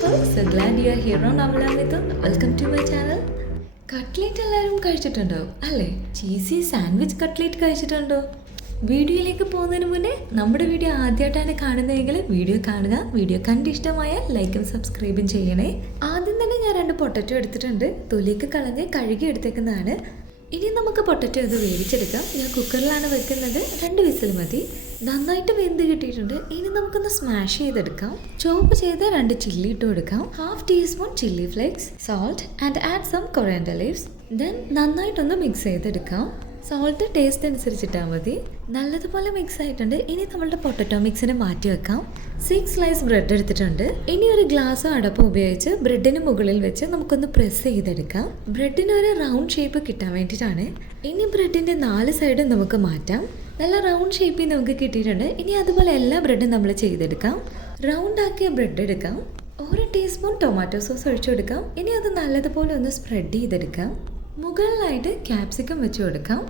people, so glad you are here on Amala Mithun. Welcome to my channel. Cutlet എല്ലാവരും കഴിച്ചിട്ടുണ്ടോ അല്ലേ? Cheesy sandwich cutlet കഴിച്ചിട്ടുണ്ടോ? വീഡിയോയിലേക്ക് പോകുന്നതിന് മുന്നേ നമ്മുടെ വീഡിയോ ആദ്യമായിട്ടാണ് കാണുന്നതെങ്കിൽ വീഡിയോ കാണുക. വീഡിയോ കണ്ട് ഇഷ്ടമായാൽ ലൈക്കും സബ്സ്ക്രൈബും ചെയ്യണേ. ആദ്യം തന്നെ ഞാൻ 2 പൊട്ടറ്റോ എടുത്തിട്ടുണ്ട്. തൊലിയൊക്കെ കളഞ്ഞ് കഴുകി എടുത്തേക്കുന്നതാണ്. ഇനി നമുക്ക് പൊട്ടറ്റോ ഇത് വേവിച്ചെടുക്കാം. ഞാൻ കുക്കറിലാണ് വെക്കുന്നത്. 2 വിസിൽ മതി. നന്നായിട്ട് വെന്ത് കിട്ടിയിട്ടുണ്ട്. ഇനി നമുക്കൊന്ന് സ്മാഷ് ചെയ്തെടുക്കാം. ചോപ്പ് ചെയ്ത് 2 ചില്ലി ഇട്ട് കൊടുക്കാം. 1/2 teaspoon chilli flakes, salt and add some coriander leaves. Then നന്നായിട്ടൊന്ന് മിക്സ് ചെയ്തെടുക്കാം. സോൾട്ട് ടേസ്റ്റ് അനുസരിച്ചിട്ടാൽ മതി. നല്ലതുപോലെ മിക്സ് ആയിട്ടുണ്ട്. ഇനി നമ്മളുടെ പൊട്ടറ്റോ മിക്സിനെ മാറ്റി വെക്കാം. 6 സ്ലൈസ് ബ്രെഡ് എടുത്തിട്ടുണ്ട്. ഇനി ഒരു ഗ്ലാസ്സോ അടപ്പോ ഉപയോഗിച്ച് ബ്രെഡിന് മുകളിൽ വെച്ച് നമുക്കൊന്ന് പ്രസ് ചെയ്തെടുക്കാം. ബ്രെഡിന് ഒരു റൗണ്ട് ഷേപ്പ് കിട്ടാൻ വേണ്ടിയിട്ടാണ്. ഇനി ബ്രെഡിൻ്റെ 4 സൈഡും നമുക്ക് മാറ്റാം. നല്ല റൗണ്ട് ഷേപ്പിൽ നമുക്ക് കിട്ടിയിട്ടുണ്ട്. ഇനി അതുപോലെ എല്ലാ ബ്രെഡും നമ്മൾ ചെയ്തെടുക്കാം. റൗണ്ട് ആക്കിയ ബ്രെഡ് എടുക്കാം. 1 ടീസ്പൂൺ ടൊമാറ്റോ സോസ് ഒഴിച്ചു കൊടുക്കാം. ഇനി അത് നല്ലതുപോലെ ഒന്ന് സ്പ്രെഡ് ചെയ്തെടുക്കാം. മുകളിലായിട്ട് ക്യാപ്സിക്കം വെച്ച് കൊടുക്കാം.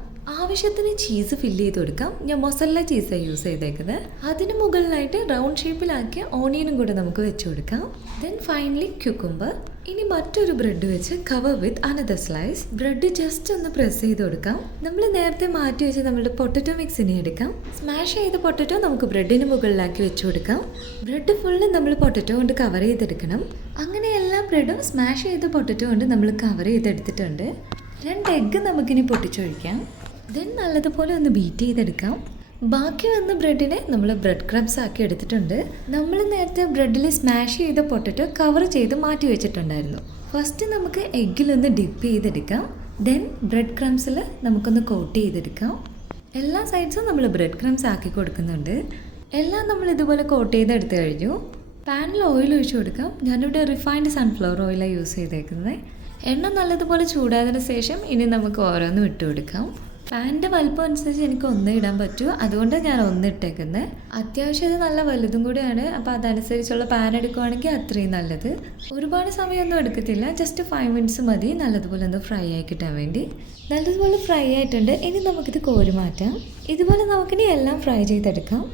ആവശ്യത്തിന് ചീസ് ഫില്ല് ചെയ്ത് കൊടുക്കാം. ഞാൻ മൊസല്ല ചീസാണ് യൂസ് ചെയ്തേക്കുന്നത്. അതിന് മുകളിലായിട്ട് റൗണ്ട് ഷേപ്പിലാക്കിയ ഓണിയനും കൂടെ നമുക്ക് വെച്ച് കൊടുക്കാം. Then finally cucumber. ഇനി മറ്റൊരു ബ്രെഡ് വെച്ച് cover with another slice. Bread just ഒന്ന് പ്രസ് ചെയ്ത് കൊടുക്കാം. നമ്മൾ നേരത്തെ മാറ്റി വെച്ച് നമ്മളുടെ പൊട്ടറ്റോ മിക്സിനെ എടുക്കാം. സ്മാഷ് ചെയ്ത പൊട്ടറ്റോ നമുക്ക് ബ്രെഡിന് മുകളിലാക്കി വെച്ച് കൊടുക്കാം. ബ്രെഡ് ഫുള്ള് നമ്മൾ പൊട്ടറ്റോ കൊണ്ട് കവർ ചെയ്തെടുക്കണം. അങ്ങനെ എല്ലാ ബ്രെഡും സ്മാഷ് ചെയ്ത പൊട്ടറ്റോ കൊണ്ട് നമ്മൾ കവർ ചെയ്തെടുത്തിട്ടുണ്ട്. 2 എഗ്ഗ് നമുക്കിനി പൊട്ടിച്ചൊഴിക്കാം. ദെൻ നല്ലതുപോലെ ഒന്ന് ബീറ്റ് ചെയ്തെടുക്കാം. ബാക്കി വന്ന ബ്രെഡിനെ നമ്മൾ ബ്രെഡ് ക്രംസ് ആക്കി എടുത്തിട്ടുണ്ട്. നമ്മൾ നേരത്തെ ബ്രെഡിൽ സ്മാഷ് ചെയ്ത പൊട്ടറ്റോ കവർ ചെയ്ത് മാറ്റി വെച്ചിട്ടുണ്ടായിരുന്നു. ഫസ്റ്റ് നമുക്ക് എഗ്ഗിലൊന്ന് ഡിപ്പ് ചെയ്തെടുക്കാം. ദെൻ ബ്രെഡ് ക്രംസിൽ നമുക്കൊന്ന് കോട്ട് ചെയ്തെടുക്കാം. എല്ലാ സൈഡ്സും നമ്മൾ ബ്രെഡ് ക്രംസ് ആക്കി കൊടുക്കുന്നുണ്ട്. എല്ലാം നമ്മൾ ഇതുപോലെ കോട്ട് ചെയ്തെടുത്ത് കഴിഞ്ഞു. പാനിൽ ഓയിൽ ഒഴിച്ചു കൊടുക്കാം. ഞാനിവിടെ റിഫൈൻഡ് സൺഫ്ലവർ ഓയിലാണ് യൂസ് ചെയ്തേക്കുന്നത്. എണ്ണ നല്ലതുപോലെ ചൂടായതിനു ശേഷം ഇനി നമുക്ക് ഓരോന്നും ഇട്ട് കൊടുക്കാം. പാനിൻ്റെ വലുപ്പം അനുസരിച്ച് എനിക്ക് 1 ഇടാൻ പറ്റൂ. അതുകൊണ്ടാണ് ഞാൻ 1 ഇട്ടേക്കുന്നത്. അത്യാവശ്യം ഇത് നല്ല വലുതും കൂടിയാണ്. അപ്പോൾ അതനുസരിച്ചുള്ള പാൻ എടുക്കുവാണെങ്കിൽ അത്രയും നല്ലത്. ഒരുപാട് സമയമൊന്നും എടുക്കത്തില്ല. ജസ്റ്റ് 5 മിനിറ്റ്സ് മതി നല്ലതുപോലെ ഒന്ന് ഫ്രൈ ആയി കിട്ടാൻ വേണ്ടി. നല്ലതുപോലെ ഫ്രൈ ആയിട്ടുണ്ട്. ഇനി നമുക്കിത് കോരി മാറ്റാം. ഇതുപോലെ നമുക്കിനി എല്ലാം ഫ്രൈ ചെയ്തെടുക്കാം.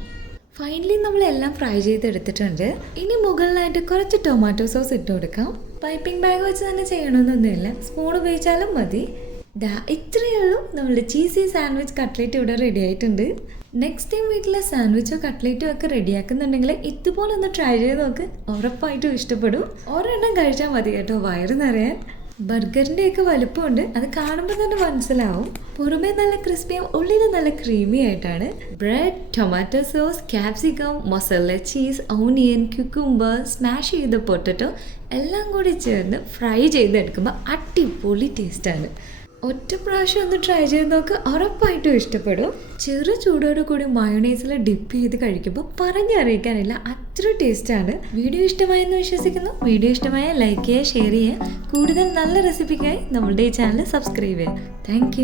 ഫൈനലി നമ്മളെല്ലാം ഫ്രൈ ചെയ്തെടുത്തിട്ടുണ്ട്. ഇനി മുകളിലായിട്ട് കുറച്ച് ടൊമാറ്റോ സോസ് ഇട്ട് കൊടുക്കാം. പൈപ്പിംഗ് ബാഗ് വെച്ച് തന്നെ ചെയ്യണമെന്നൊന്നുമില്ല. സ്പൂൺ ഉപയോഗിച്ചാലും മതി. ഇത്രയേ ഉള്ളൂ. നമ്മളുടെ ചീസി സാൻഡ്വിച്ച് കട്ട്ലേറ്റ് ഇവിടെ റെഡി ആയിട്ടുണ്ട്. നെക്സ്റ്റ് ടൈം വീട്ടിലെ സാൻഡ്വിച്ചോ കട്ട്ലേറ്റോ ഒക്കെ റെഡിയാക്കുന്നുണ്ടെങ്കിൽ ഇതുപോലെ ഒന്ന് ട്രൈ ചെയ്ത് നോക്ക്. ഉറപ്പായിട്ടും ഇഷ്ടപ്പെടും. ഒരെണ്ണം കഴിച്ചാൽ മതി കേട്ടോ, വയറ് നിറയാൻ. ബർഗറിൻ്റെയൊക്കെ വലുപ്പമുണ്ട്. അത് കാണുമ്പോൾ തന്നെ മനസ്സിലാവും. പുറമേ നല്ല ക്രിസ്പിയും ഉള്ളിൽ നല്ല ക്രീമി ആയിട്ടാണ്. Bread, tomato sauce, capsicum, mozzarella cheese, onion, cucumber, smash ചെയ്ത പൊട്ടറ്റോ എല്ലാം കൂടി ചേർന്ന് ഫ്രൈ ചെയ്തെടുക്കുമ്പോൾ അടിപൊളി ടേസ്റ്റാണ്. ഒറ്റ പ്രാവശ്യം ഒന്ന് ട്രൈ ചെയ്ത് നോക്ക്, ഉറപ്പായിട്ടും ഇഷ്ടപ്പെടും. ചെറു ചൂടോട് കൂടി മയോണൈസിൽ ഡിപ്പ് ചെയ്ത് കഴിക്കുമ്പോൾ പറഞ്ഞറിയിക്കാനില്ല, അത്ര ടേസ്റ്റാണ്. വീഡിയോ ഇഷ്ടമായെന്ന് വിശ്വസിക്കുന്നു. വീഡിയോ ഇഷ്ടമായ ലൈക്ക് ചെയ്യുക, ഷെയർ ചെയ്യുക. കൂടുതൽ നല്ല റെസിപ്പിക്കായി നമ്മളുടെ ഈ ചാനൽ സബ്സ്ക്രൈബ് ചെയ്യുക. താങ്ക്